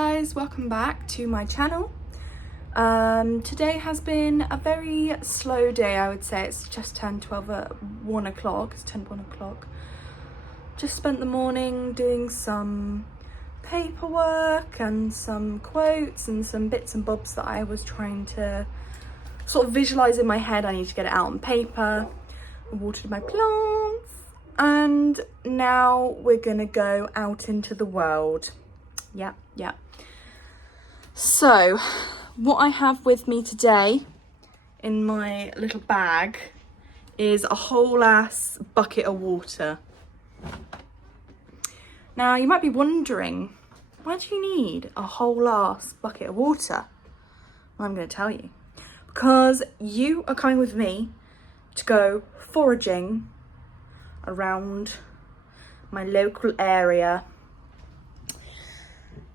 guys, welcome back to my channel. Today has been a very slow day, I would say. It's just turned 1 o'clock. It's turned 1 o'clock. Just spent the morning doing some paperwork and some quotes and some bits and bobs that I was trying to sort of visualize in my head. I need to get it out on paper. I watered my plants and now we're gonna go out into the world. Yeah. So what I have with me today in my little bag is a whole ass bucket of water. Now you might be wondering, why do you need a whole ass bucket of water? Well, I'm going to tell you. Because you are coming with me to go foraging around my local area.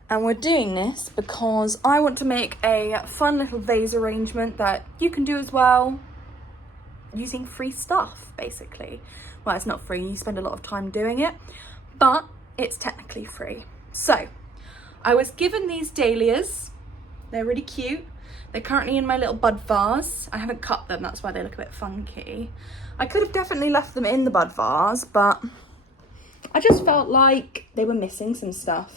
And we're doing this because I want to make a fun little vase arrangement that you can do as well using free stuff, basically. Well, it's not free, you spend a lot of time doing it, but it's technically free. So, I was given these dahlias. They're really cute. They're currently in my little bud vase. I haven't cut them, that's why they look a bit funky. I could have definitely left them in the bud vase, but I just felt like they were missing some stuff.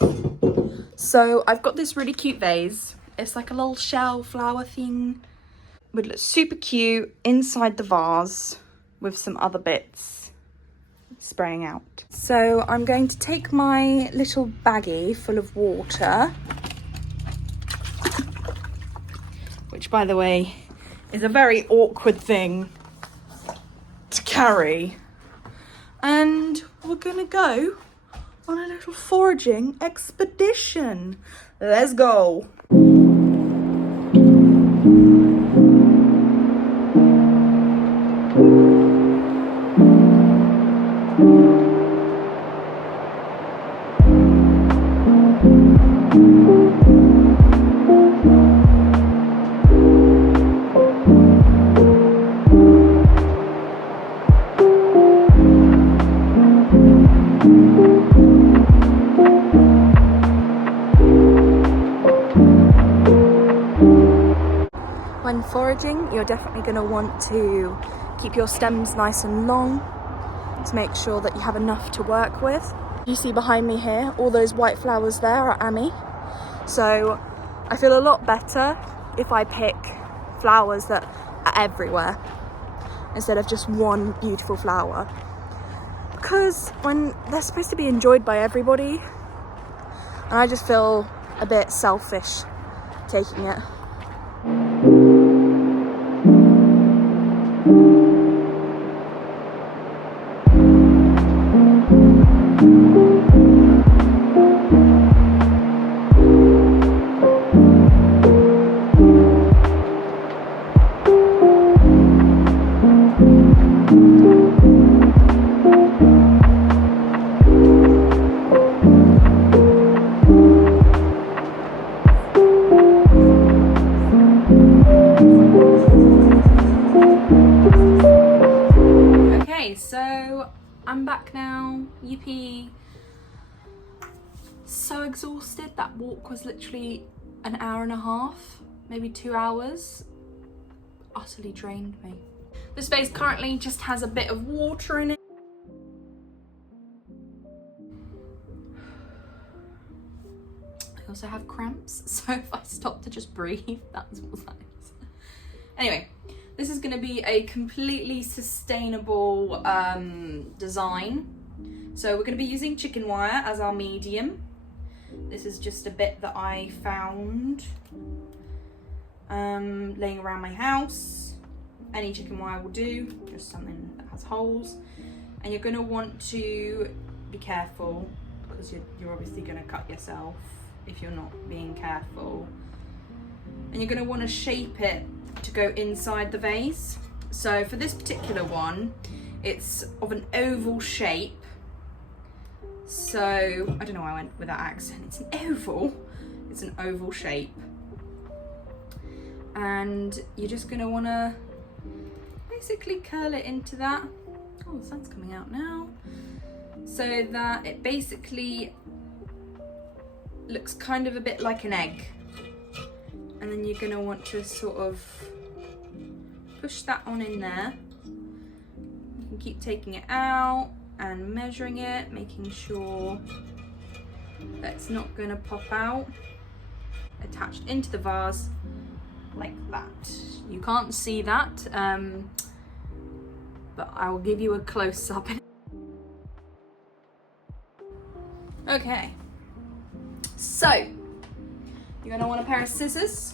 So I've got this really cute vase. It's like a little shell flower thing. Would look super cute inside the vase with some other bits spraying out. So I'm going to take my little baggie full of water, which by the way is a very awkward thing to carry. And we're gonna go on a little foraging expedition. Let's go. When foraging, you're definitely going to want to keep your stems nice and long to make sure that you have enough to work with. You see behind me here, all those white flowers there are Ami. So I feel a lot better if I pick flowers that are everywhere instead of just one beautiful flower. Because when they're supposed to be enjoyed by everybody, and I just feel a bit selfish taking it. So I'm back now, yippee. So exhausted. That walk was literally an hour and a half, maybe 2 hours. Utterly drained me. This vase currently just has a bit of water in it. I also have cramps, so if I stop to just breathe, that's what that is. Anyway. This is going to be a completely sustainable design. So we're going to be using chicken wire as our medium. This is just a bit that I found laying around my house. Any chicken wire will do, just something that has holes. And you're going to want to be careful because you're obviously going to cut yourself if you're not being careful. And you're going to want to shape it to go inside the vase. So for this particular one, it's of an oval shape. So I don't know why I went with that accent. It's an oval. It's an oval shape. And you're just going to want to basically curl it into that. Oh, the sun's coming out now. So that it basically looks kind of a bit like an egg. And then you're gonna want to sort of push that on in there. You can keep taking it out and measuring it, making sure that it's not gonna pop out. Attached into the vase like that. You can't see that, but I will give you a close-up. Okay, so you're gonna want a pair of scissors.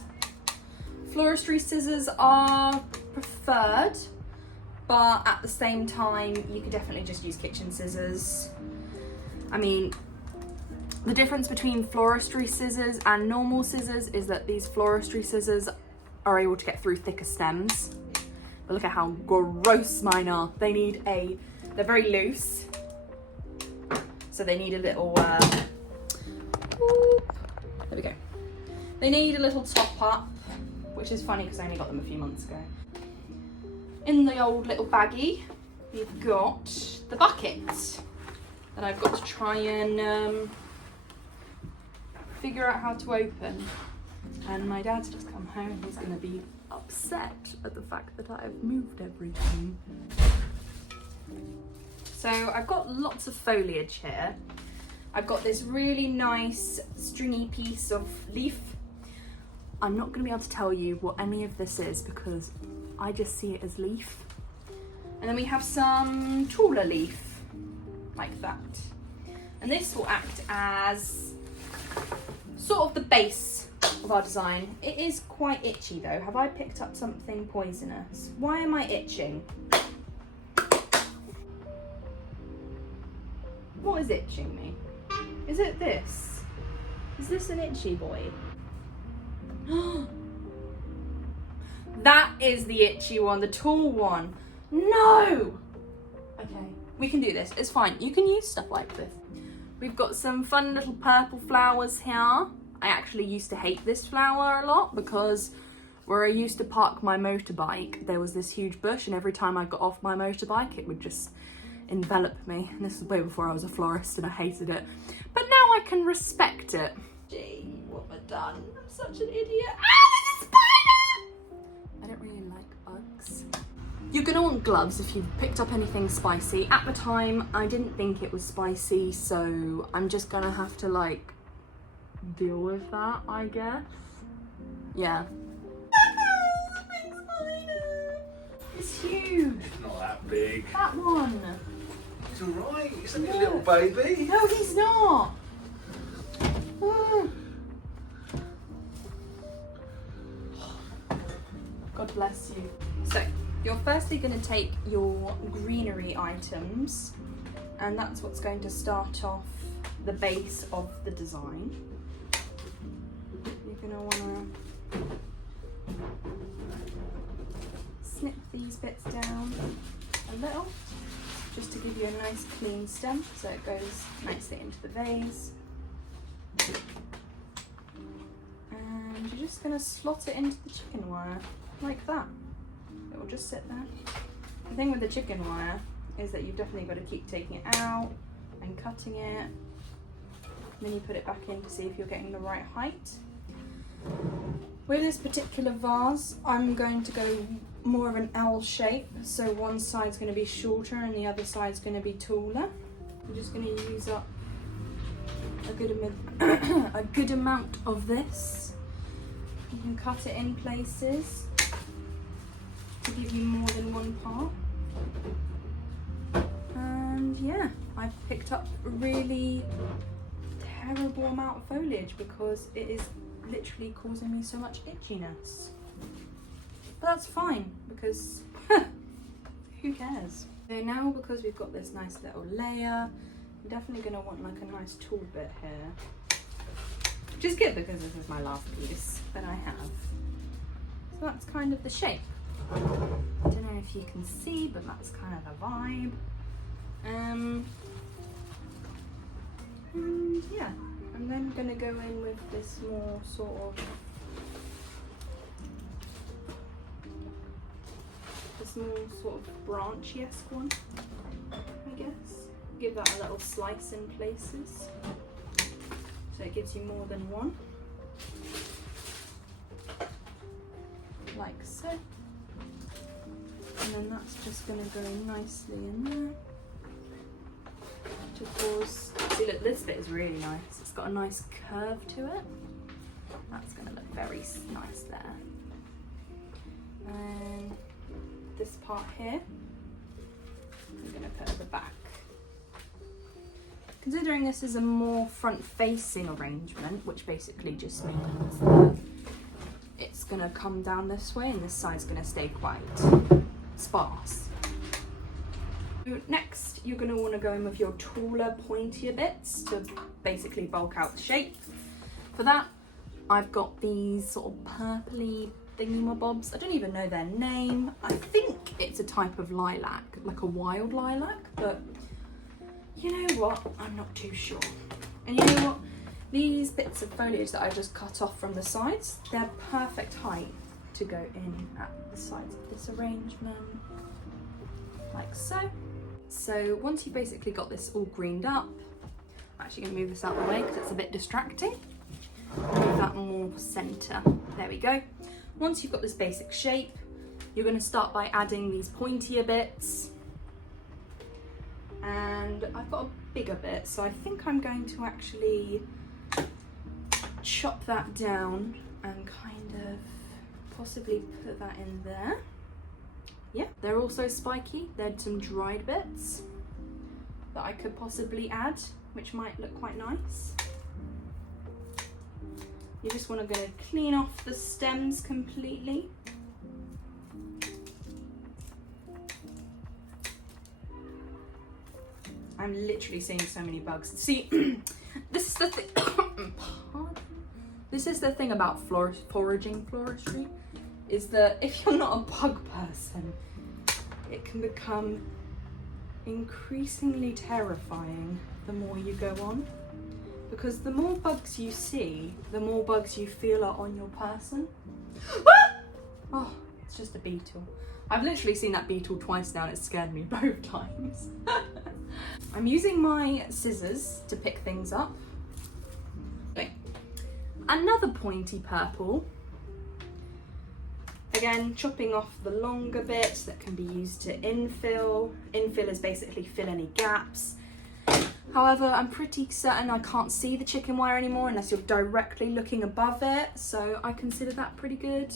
Floristry scissors are preferred, but at the same time, you could definitely just use kitchen scissors. I mean, the difference between floristry scissors and normal scissors is that these floristry scissors are able to get through thicker stems. But look at how gross mine are. They're very loose. So they need a little, there we go. They need a little top up, which is funny because I only got them a few months ago. In the old little baggie, we've got the bucket that I've got to try and figure out how to open. And my dad's just come home. He's going to be upset at the fact that I've moved everything. So I've got lots of foliage here. I've got this really nice stringy piece of leaf. I'm not going to be able to tell you what any of this is because I just see it as leaf. And then we have some taller leaf, like that. And this will act as sort of the base of our design. It is quite itchy though. Have I picked up something poisonous? Why am I itching? What is itching me? Is it this? Is this an itchy boy? That is the itchy one, the tall one. No! Okay, we can do this, it's fine. You can use stuff like this. We've got some fun little purple flowers here. I actually used to hate this flower a lot because where I used to park my motorbike, there was this huge bush, and every time I got off my motorbike, it would just envelop me. And this is way before I was a florist and I hated it. But now I can respect it. Gee, what have I done? I'm such an idiot. Ah, there's a spider! I don't really like bugs. You're gonna want gloves if you've picked up anything spicy. At the time, I didn't think it was spicy, so I'm just gonna have to like deal with that, I guess. Yeah. Big spider. It's huge. It's not that big. That one. He's alright. He's only a little baby. No, he's not. God bless you. So, you're firstly going to take your greenery items, and that's what's going to start off the base of the design. You're going to want to snip these bits down a little, just to give you a nice clean stem so it goes nicely into the vase. And you're just going to slot it into the chicken wire like that. It will just sit there. The thing with the chicken wire is that you've definitely got to keep taking it out and cutting it. And then you put it back in to see if you're getting the right height. With this particular vase, I'm going to go more of an L shape. So one side's going to be shorter and the other side's going to be taller. I'm just going to use up a good amount of this. You can cut it in places to give you more than one part. And yeah, I've picked up a really terrible amount of foliage because it is literally causing me so much itchiness. But that's fine because who cares? So now, because we've got this nice little layer, I'm definitely going to want like a nice tool bit here, which is good because this is my last piece that I have. So that's kind of the shape. I don't know if you can see, but that's kind of the vibe. And yeah, I'm then going to go in with this more sort of branchy-esque one, I guess. Give that a little slice in places. So so it gives you more than one, like so. And then that's just going to go nicely in there. To cause, see, look, this bit is really nice. It's got a nice curve to it. That's going to look very nice there. And this part here, I'm going to put at the back. Considering this is a more front-facing arrangement, which basically just means that it's going to come down this way and this side's going to stay quite sparse. Next, you're going to want to go in with your taller, pointier bits to basically bulk out the shape. For that, I've got these sort of purpley thingamabobs. I don't even know their name. I think it's a type of lilac, like a wild lilac, but you know what? I'm not too sure. And you know what? These bits of foliage that I just cut off from the sides, they're perfect height to go in at the sides of this arrangement, like so. So once you've basically got this all greened up, I'm actually going to move this out of the way because it's a bit distracting. Move that more centre. There we go. Once you've got this basic shape, you're going to start by adding these pointier bits. And I've got a bigger bit, so I think I'm going to actually chop that down and kind of possibly put that in there. Yeah, they're also spiky. They're some dried bits that I could possibly add, which might look quite nice. You just want to go clean off the stems completely. I'm literally seeing so many bugs. See, this is the thing. This is the thing about foraging floristry, is that if you're not a bug person, it can become increasingly terrifying the more you go on. Because the more bugs you see, the more bugs you feel are on your person. Oh, it's just a beetle. I've literally seen that beetle twice now and it scared me both times. I'm using my scissors to pick things up. Okay. Another pointy purple. Again, chopping off the longer bits that can be used to infill. Infill is basically fill any gaps. However, I'm pretty certain I can't see the chicken wire anymore unless you're directly looking above it, so I consider that pretty good.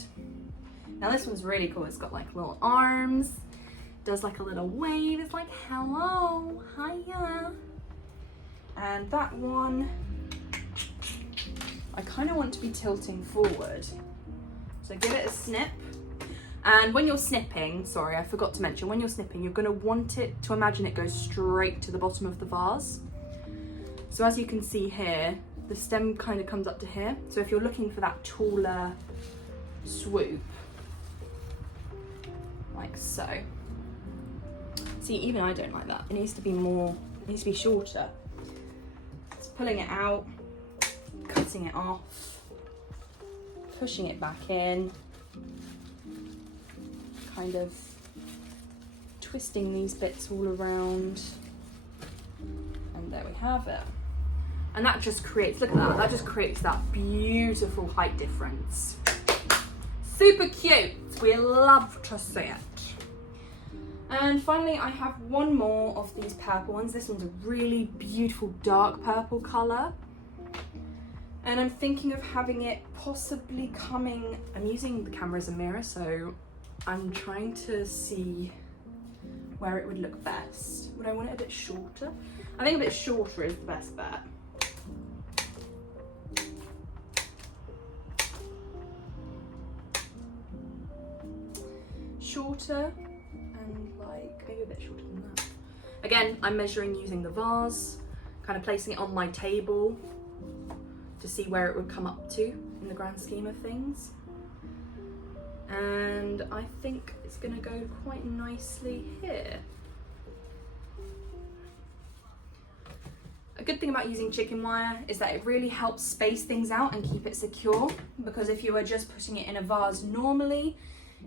Now this one's really cool. It's got like little arms, does like a little wave. It's like, hello, hiya. And that one, I kind of want to be tilting forward. So give it a snip. And when you're snipping, sorry, I forgot to mention, when you're snipping, you're gonna want it to imagine it goes straight to the bottom of the vase. So as you can see here, the stem kind of comes up to here. So if you're looking for that taller swoop, like so. See, even I don't like that. It needs to be more, it needs to be shorter. It's pulling it out, cutting it off, pushing it back in, kind of twisting these bits all around, and there we have it. And that just creates, look at that just creates that beautiful height difference. Super cute, we love to see it. And finally, I have one more of these purple ones. This one's a really beautiful dark purple colour. And I'm thinking of having it possibly coming, I'm using the camera as a mirror, so I'm trying to see where it would look best. Would I want it a bit shorter? I think a bit shorter is the best bet. Shorter, and like maybe a bit shorter than that. Again, I'm measuring using the vase, kind of placing it on my table to see where it would come up to in the grand scheme of things. And I think it's gonna go quite nicely here. A good thing about using chicken wire is that it really helps space things out and keep it secure, because if you were just putting it in a vase normally,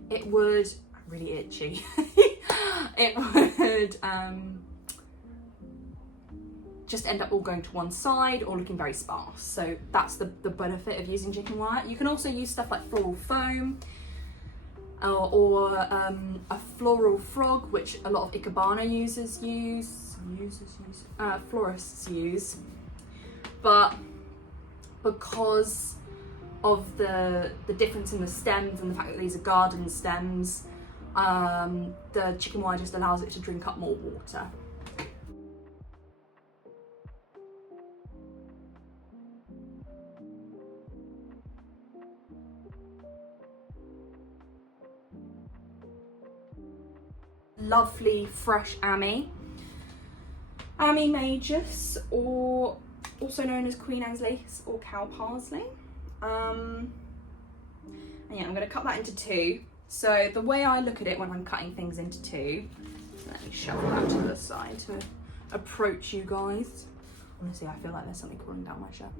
it would, I'm really itchy, it would just end up all going to one side or looking very sparse. So that's the benefit of using chicken wire. You can also use stuff like floral foam or a floral frog, which a lot of ikebana florists use. But because of the difference in the stems and the fact that these are garden stems, the chicken wire just allows it to drink up more water. Lovely fresh Ami Majus, or also known as Queen Anne's lace or cow parsley. And yeah, I'm going to cut that into two. So the way I look at it when I'm cutting things into two, let me shuffle that to the side to approach you guys. Honestly, I feel like there's something crawling down my shirt.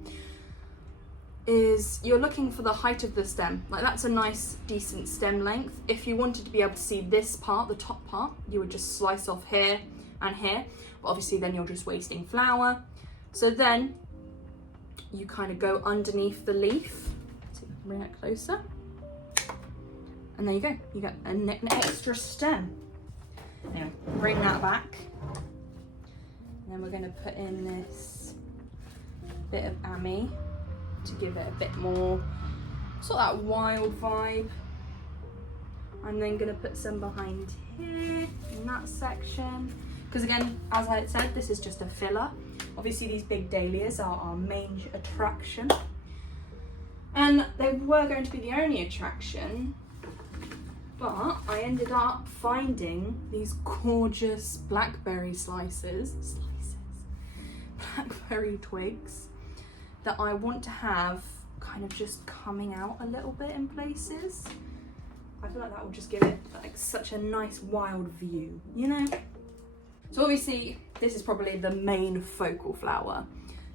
Is you're looking for the height of the stem. Like, that's a nice decent stem length. If you wanted to be able to see this part, the top part, you would just slice off here and here, but obviously then you're just wasting flour. So then you kind of go underneath the leaf. So you can bring it closer, and there you go, you get an extra stem. Anyway, bring that back, and then we're going to put in this bit of Ami to give it a bit more sort of that wild vibe. I'm then going to put some behind here in that section, because again, as I said, this is just a filler. Obviously these big dahlias are our main attraction, and they were going to be the only attraction, but I ended up finding these gorgeous blackberry blackberry twigs that I want to have kind of just coming out a little bit in places. I feel like that will just give it like such a nice wild view, you know? So obviously this is probably the main focal flower.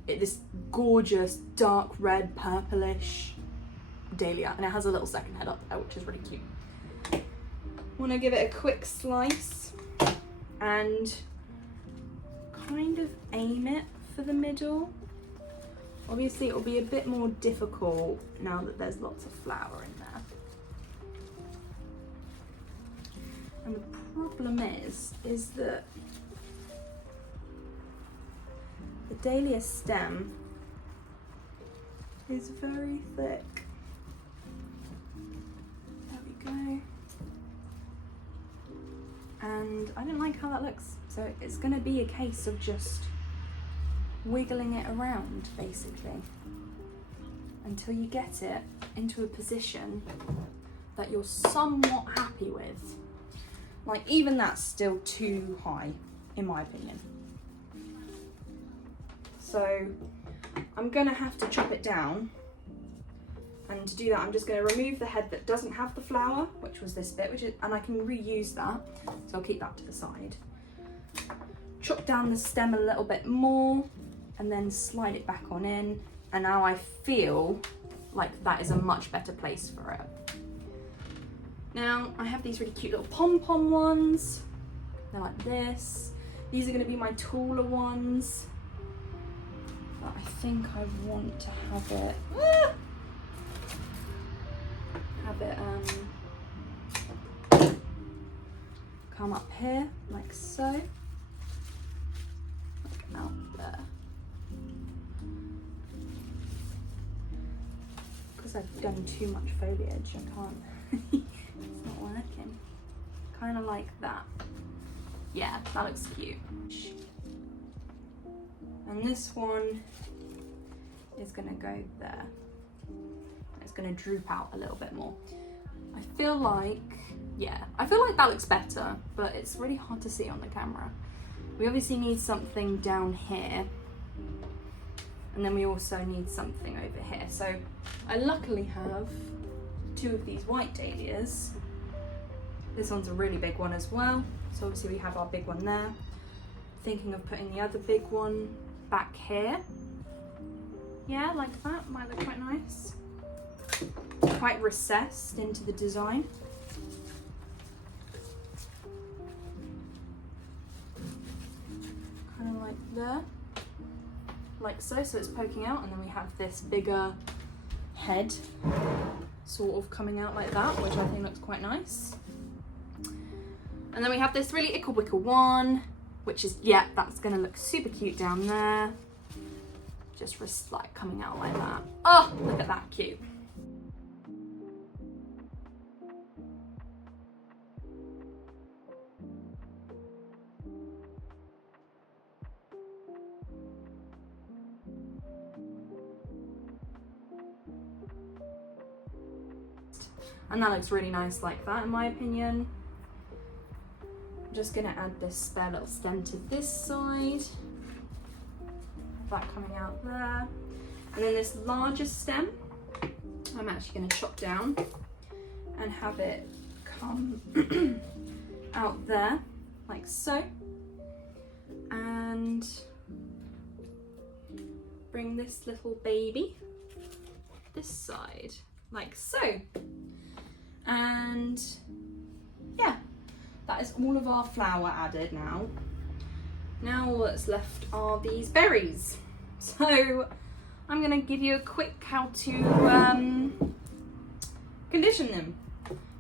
This gorgeous dark red purplish dahlia, and it has a little second head up there, which is really cute. Want to give it a quick slice and kind of aim it for the middle. Obviously it'll be a bit more difficult now that there's lots of flower in there. And the problem is that the dahlia stem is very thick. There we go. And I don't like how that looks. So it's gonna be a case of just wiggling it around basically until you get it into a position that you're somewhat happy with. Like, even that's still too high in my opinion. So I'm gonna have to chop it down, and to do that I'm just going to remove the head that doesn't have the flower, which was this bit, and I can reuse that, so I'll keep that to the side. Chop down the stem a little bit more and then slide it back on in, and now I feel like that is a much better place for it. Now I have these really cute little pom-pom ones. They're like this. These are going to be my taller ones, but I think I want to have it come up here like so, like out there. Because I've done too much foliage, I can't. It's not working. Kind of like that. Yeah, that looks cute. And this one is gonna go there. It's gonna droop out a little bit more. I feel like that looks better, but it's really hard to see on the camera. We obviously need something down here, and then we also need something over here. So I luckily have two of these white dahlias. This one's a really big one as well. So obviously we have our big one there. Thinking of putting the other big one back here. Yeah, like that, might look quite nice. Quite recessed into the design. Kind of like there. like so, so it's poking out, and then we have this bigger head sort of coming out like that, which I think looks quite nice. And then we have this really ickle wickle one, which is, yeah, that's gonna look super cute down there. Just like coming out like that. Oh, look at that, cute. And that looks really nice like that, in my opinion. I'm just gonna add this spare little stem to this side. That coming out there. And then this larger stem, I'm actually gonna chop down and have it come out there, like so. And bring this little baby this side, like so. And yeah, that is all of our flower added now. Now all that's left are these berries. So I'm gonna give you a quick how to condition them,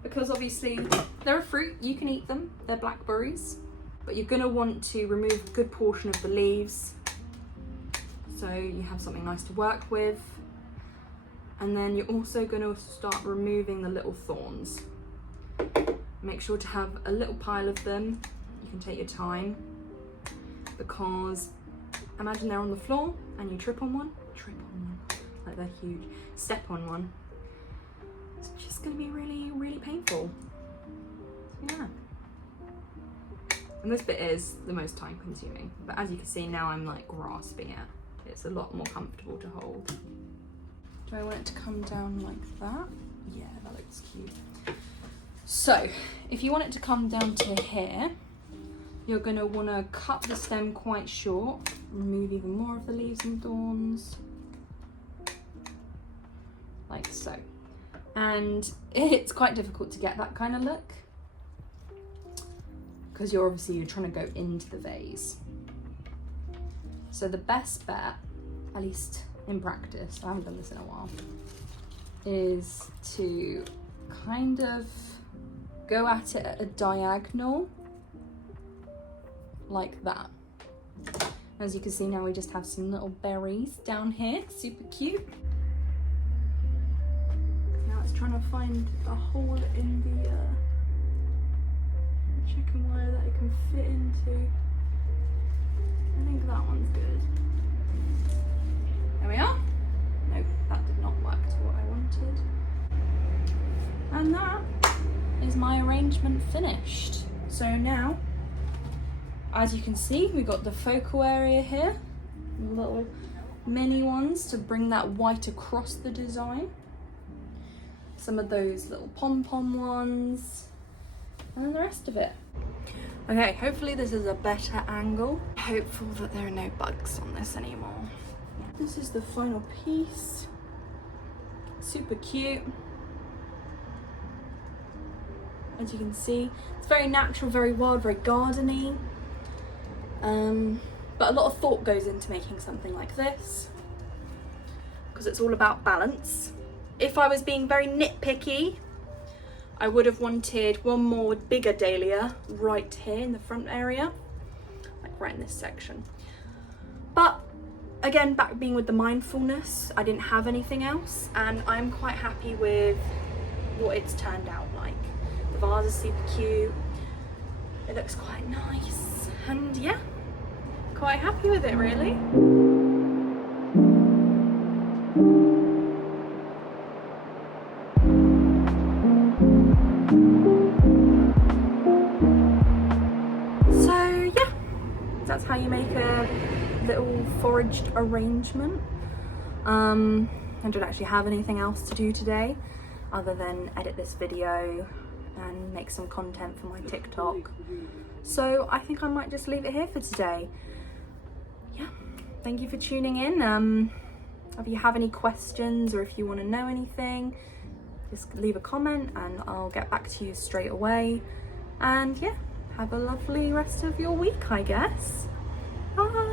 because obviously they're a fruit, you can eat them, they're blackberries, but you're gonna want to remove a good portion of the leaves so you have something nice to work with. And then you're also going to start removing the little thorns. Make sure to have a little pile of them. You can take your time, because imagine they're on the floor and you trip on one, like they're huge, step on one. It's just going to be really, really painful. Yeah. And this bit is the most time consuming, but as you can see now I'm like grasping it. It's a lot more comfortable to hold. Do I want it to come down like that? Yeah, that looks cute. So, if you want it to come down to here, you're gonna wanna cut the stem quite short, remove even more of the leaves and thorns, like so. And it's quite difficult to get that kind of look, because you're trying to go into the vase. So the best bet, at least in practice, I haven't done this in a while, is to kind of go at it at a diagonal like that. As you can see now, we just have some little berries down here, super cute. Now it's trying to find a hole in the chicken wire that it can fit into. I think that one's good. There we are. Nope, that did not work to what I wanted. And that is my arrangement finished. So now, as you can see, we got the focal area here, little mini ones to bring that white across the design. Some of those little pom-pom ones, and then the rest of it. Okay, hopefully this is a better angle. Hopeful that there are no bugs on this anymore. This is the final piece. Super cute. As you can see, it's very natural, very wild, very gardeny. But a lot of thought goes into making something like this, because it's all about balance. If I was being very nitpicky, I would have wanted one more bigger dahlia right here in the front area, like right in this section. But again, back being with the mindfulness, I didn't have anything else, and I'm quite happy with what it's turned out like. The vase is super cute, it looks quite nice, and yeah, quite happy with it really. So yeah, that's how you make a little foraged arrangement. I don't actually have anything else to do today other than edit this video and make some content for my TikTok. So I think I might just leave it here for today. Yeah, thank you for tuning in. If you have any questions or if you want to know anything, just leave a comment and I'll get back to you straight away. And yeah, have a lovely rest of your week, I guess. Bye.